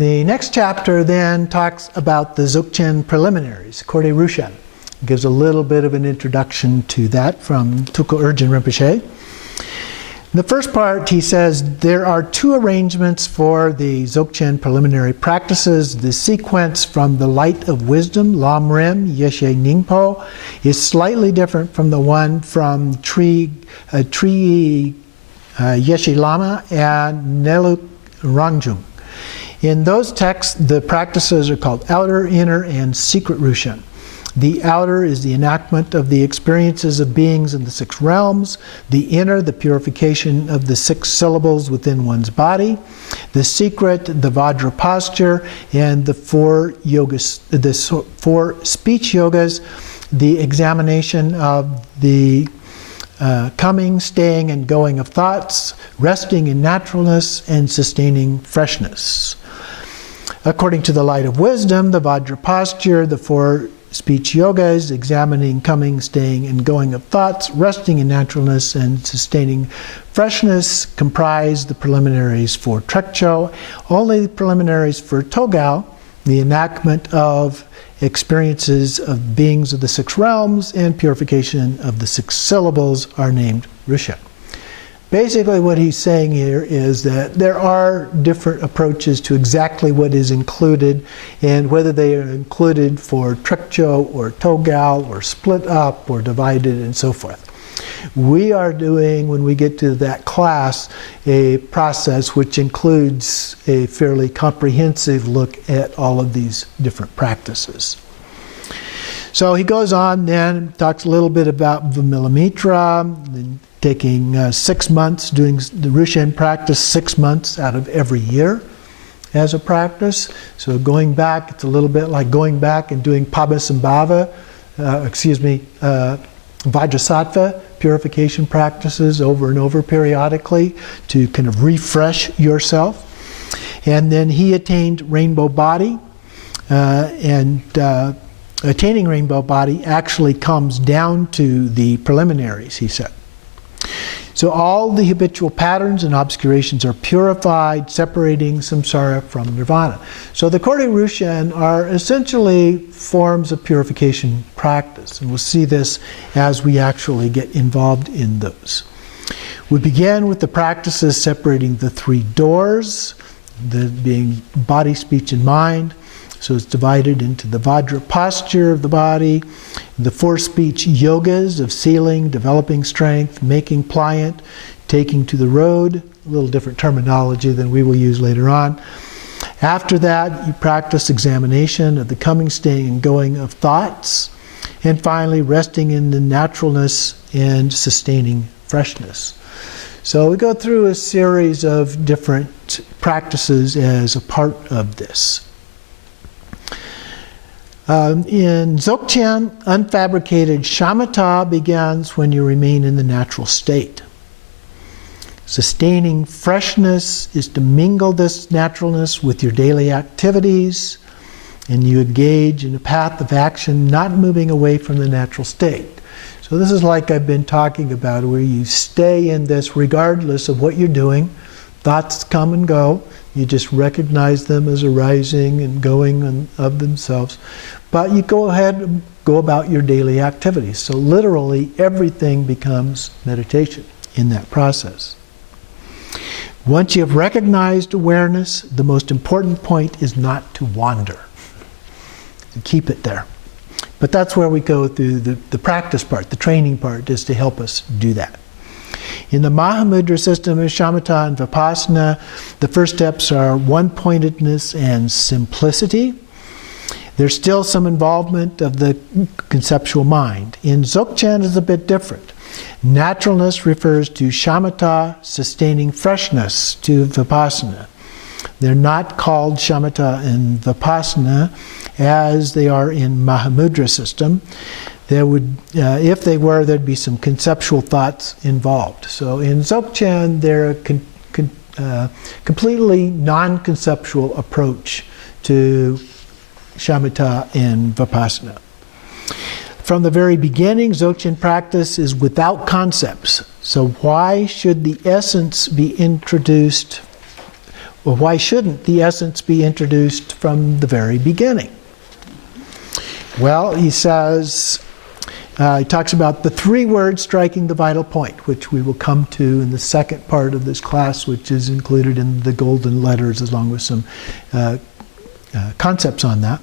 The next chapter then talks about the Dzogchen preliminaries, Korde Rushan. It gives a little bit of an introduction to that from Tulku Urgyen Rinpoche. In the first part, he says there are two arrangements for the Dzogchen preliminary practices. The sequence from the Light of Wisdom, Lam Rim, Yeshe Ningpo, is slightly different from the one from Tri Yeshe Lama and Neluk Rangjung. In those texts, the practices are called outer, inner, and secret Rushan. The outer is the enactment of the experiences of beings in the six realms. The inner, the purification of the six syllables within one's body. The secret, the Vajra posture, and the four yogas, the four speech yogas, the examination of the coming, staying, and going of thoughts, resting in naturalness, and sustaining freshness. According to the Light of Wisdom, the Vajra posture, the four speech yogas, examining, coming, staying, and going of thoughts, resting in naturalness, and sustaining freshness, comprise the preliminaries for Trekcho. Only the preliminaries for Togao, the enactment of experiences of beings of the six realms and purification of the six syllables, are named Rushan. Basically what he's saying here is that there are different approaches to exactly what is included, and whether they are included for Trekcho or Togao or split up or divided and so forth. We are doing, when we get to that class, a process which includes a fairly comprehensive look at all of these different practices. So he goes on then, talks a little bit about Vimillamitra, taking 6 months, doing the Rushan practice 6 months out of every year as a practice. So going back, it's a little bit like going back and doing Pabhasambhava, Vajrasattva purification practices over and over periodically to kind of refresh yourself. And then he attained rainbow body, attaining rainbow body actually comes down to the preliminaries, he said. So all the habitual patterns and obscurations are purified, separating samsara from nirvana. So the Korde Rushan are essentially forms of purification practice, and we'll see this as we actually get involved in those. We begin with the practices separating the three doors, the being body, speech, and mind. So it's divided into the Vajra posture of the body, the four speech yogas of sealing, developing strength, making pliant, taking to the road, a little different terminology than we will use later on. After that, you practice examination of the coming, staying, and going of thoughts, and finally resting in the naturalness and sustaining freshness. So we go through a series of different practices as a part of this. In Dzogchen, unfabricated shamatha begins when you remain in the natural state. Sustaining freshness is to mingle this naturalness with your daily activities, and you engage in a path of action, not moving away from the natural state. So this is like I've been talking about, where you stay in this regardless of what you're doing. Thoughts come and go. You just recognize them as arising and going of themselves. But you go ahead and go about your daily activities. So literally everything becomes meditation in that process. Once you have recognized awareness, the most important point is not to wander. Keep it there. But that's where we go through the practice part, the training part, is to help us do that. In the Mahamudra system of Shamatha and Vipassana, the first steps are one-pointedness and simplicity. There's still some involvement of the conceptual mind. In Dzogchen, it's a bit different. Naturalness refers to shamatha, sustaining freshness, to vipassana. They're not called shamatha and vipassana as they are in Mahamudra system. There would, if they were, there'd be some conceptual thoughts involved. So in Dzogchen, they're a completely non-conceptual approach to shamatha and vipassana. From the very beginning, Dzogchen practice is without concepts. So why should the essence be introduced? Well, why shouldn't the essence be introduced from the very beginning? Well, he says, he talks about the three words striking the vital point, which we will come to in the second part of this class, which is included in the golden letters along with some concepts on that.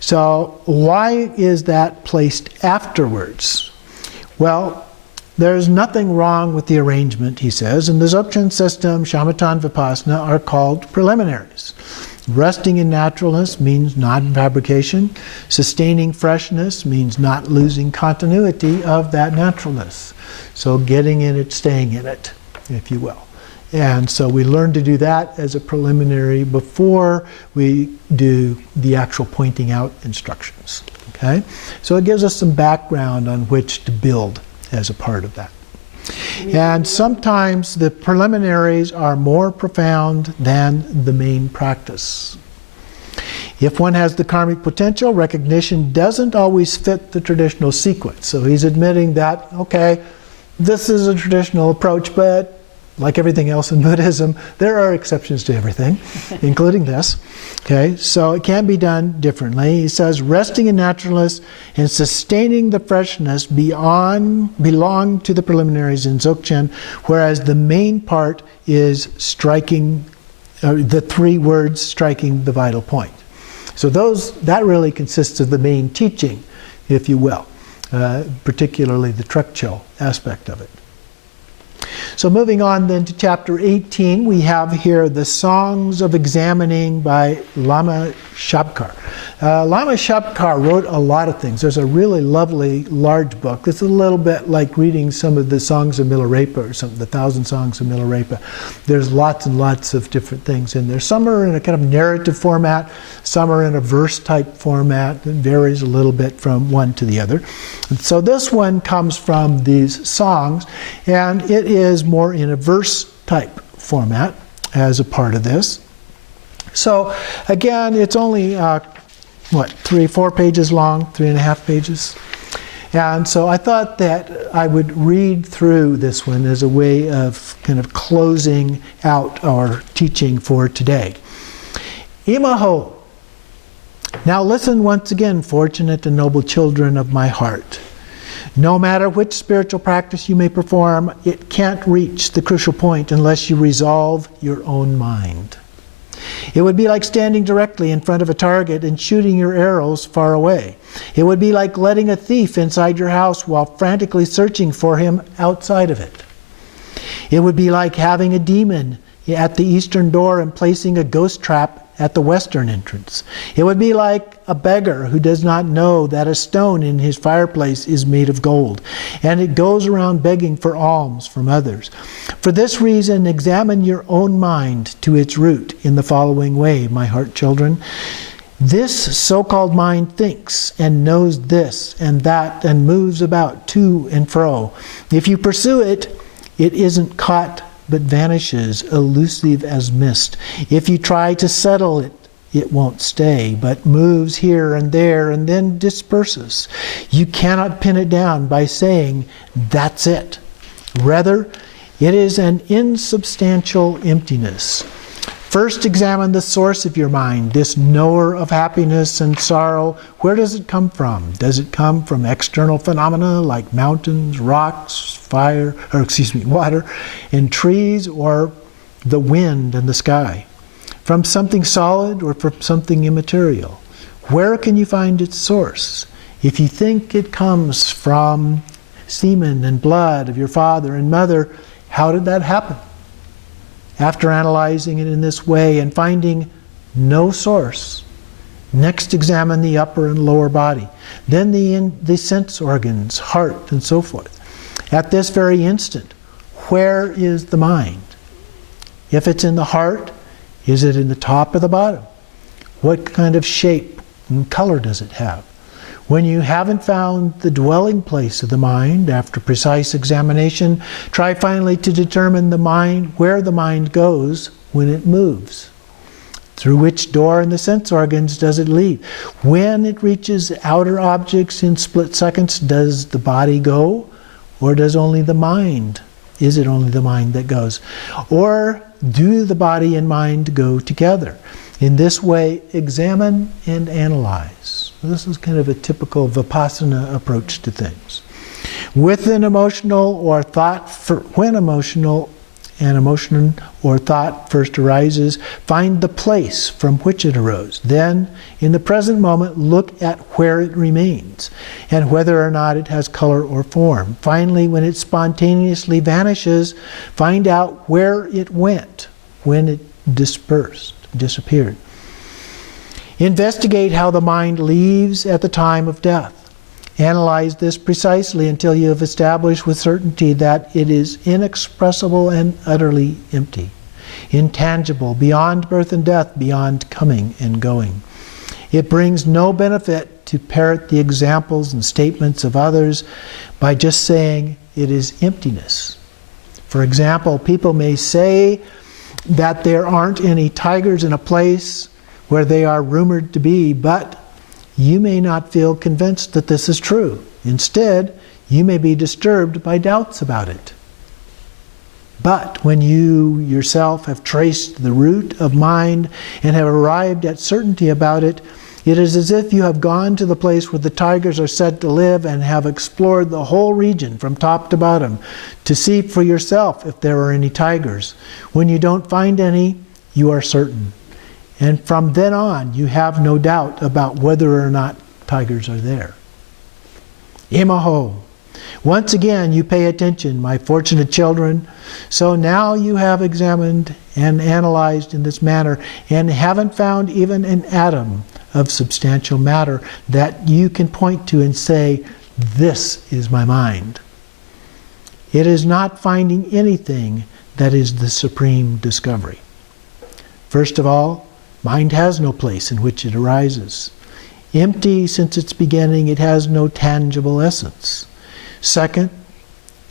So why is that placed afterwards? Well, there's nothing wrong with the arrangement, he says. In the Dzogchen system, shamatha and vipassana are called preliminaries. Resting in naturalness means non-fabrication. Sustaining freshness means not losing continuity of that naturalness. So getting in it, staying in it, if you will. And so we learn to do that as a preliminary before we do the actual pointing out instructions. Okay? So it gives us some background on which to build as a part of that. And sometimes the preliminaries are more profound than the main practice. If one has the karmic potential, recognition doesn't always fit the traditional sequence. So he's admitting that, okay, this is a traditional approach, but like everything else in Buddhism, there are exceptions to everything, including this. Okay, so it can be done differently. He says, resting in naturalness and sustaining the freshness belong to the preliminaries in Dzogchen, whereas the main part is striking, the three words striking the vital point. So that really consists of the main teaching, if you will, particularly the Trekcho aspect of it. So moving on then to chapter 18, we have here the Songs of Examining by Lama Shabkar. Lama Shabkar wrote a lot of things. There's a really lovely large book. It's a little bit like reading some of the Songs of Milarepa or something, the 1,000 Songs of Milarepa. There's lots and lots of different things in there. Some are in a kind of narrative format, some are in a verse type format. It varies a little bit from one to the other. And so this one comes from these songs, and it is more in a verse type format as a part of this. So again, it's only 3-4 pages long, 3.5 pages. And so I thought that I would read through this one as a way of kind of closing out our teaching for today. Imaho. Now listen once again, fortunate and noble children of my heart. No matter which spiritual practice you may perform, it can't reach the crucial point unless you resolve your own mind. It would be like standing directly in front of a target and shooting your arrows far away. It would be like letting a thief inside your house while frantically searching for him outside of it. It would be like having a demon at the eastern door and placing a ghost trap at the western entrance. It would be like a beggar who does not know that a stone in his fireplace is made of gold, and it goes around begging for alms from others. For this reason, examine your own mind to its root in the following way, my heart children. This so-called mind thinks and knows this and that and moves about to and fro. If you pursue it, it isn't caught but vanishes, elusive as mist. If you try to settle it, it won't stay, but moves here and there and then disperses. You cannot pin it down by saying, that's it. Rather, it is an insubstantial emptiness. First examine the source of your mind, this knower of happiness and sorrow. Where does it come from? Does it come from external phenomena like mountains, rocks, water, and trees, or the wind and the sky? From something solid or from something immaterial? Where can you find its source? If you think it comes from semen and blood of your father and mother, how did that happen? After analyzing it in this way and finding no source, next examine the upper and lower body, then the sense organs, heart, and so forth. At this very instant, where is the mind? If it's in the heart, is it in the top or the bottom? What kind of shape and color does it have? When you haven't found the dwelling place of the mind, after precise examination, try finally to determine where the mind goes when it moves. Through which door in the sense organs does it lead? When it reaches outer objects in split seconds, does the body go? Or does only the mind? Is it only the mind that goes? Or do the body and mind go together? In this way, examine and analyze. This is kind of a typical Vipassana approach to things. With an emotional or thought, when an emotion or thought first arises, find the place from which it arose. Then, in the present moment, look at where it remains and whether or not it has color or form. Finally, when it spontaneously vanishes, find out where it went when it disappeared. Investigate how the mind leaves at the time of death. Analyze this precisely until you have established with certainty that it is inexpressible and utterly empty, intangible, beyond birth and death, beyond coming and going. It brings no benefit to parrot the examples and statements of others by just saying it is emptiness. For example, people may say that there aren't any tigers in a place where they are rumored to be, but you may not feel convinced that this is true. Instead, you may be disturbed by doubts about it. But when you yourself have traced the root of mind and have arrived at certainty about it, it is as if you have gone to the place where the tigers are said to live and have explored the whole region from top to bottom to see for yourself if there are any tigers. When you don't find any, you are certain. And from then on, you have no doubt about whether or not tigers are there. Imaho. Once again, you pay attention, my fortunate children. So now you have examined and analyzed in this manner and haven't found even an atom of substantial matter that you can point to and say, this is my mind. It is not finding anything that is the supreme discovery. First of all, mind has no place in which it arises. Empty since its beginning, it has no tangible essence. Second,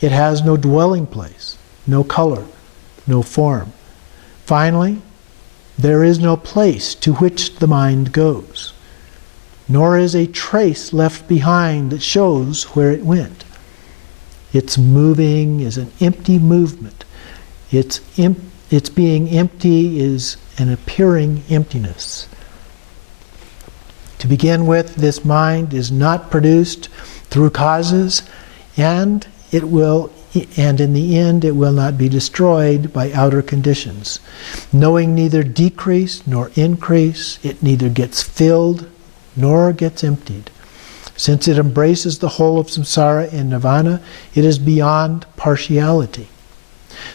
it has no dwelling place, no color, no form. Finally, there is no place to which the mind goes, nor is a trace left behind that shows where it went. Its moving is an empty movement. Its being empty is an appearing emptiness. To begin with, this mind is not produced through causes, and in the end it will not be destroyed by outer conditions. Knowing neither decrease nor increase, it neither gets filled nor gets emptied. Since it embraces the whole of samsara and nirvana, it is beyond partiality.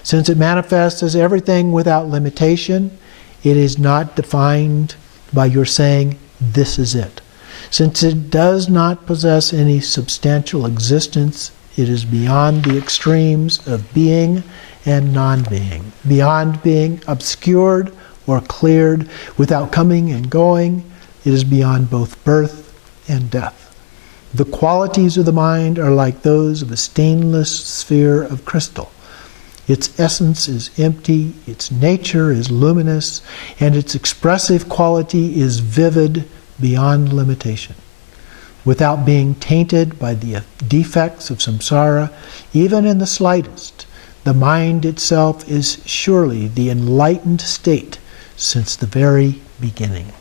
Since it manifests as everything without limitation, it is not defined by your saying, this is it. Since it does not possess any substantial existence, it is beyond the extremes of being and non-being, beyond being obscured or cleared without coming and going. It is beyond both birth and death. The qualities of the mind are like those of a stainless sphere of crystal. Its essence is empty, its nature is luminous, and its expressive quality is vivid beyond limitation. Without being tainted by the defects of samsara, even in the slightest, the mind itself is surely the enlightened state since the very beginning.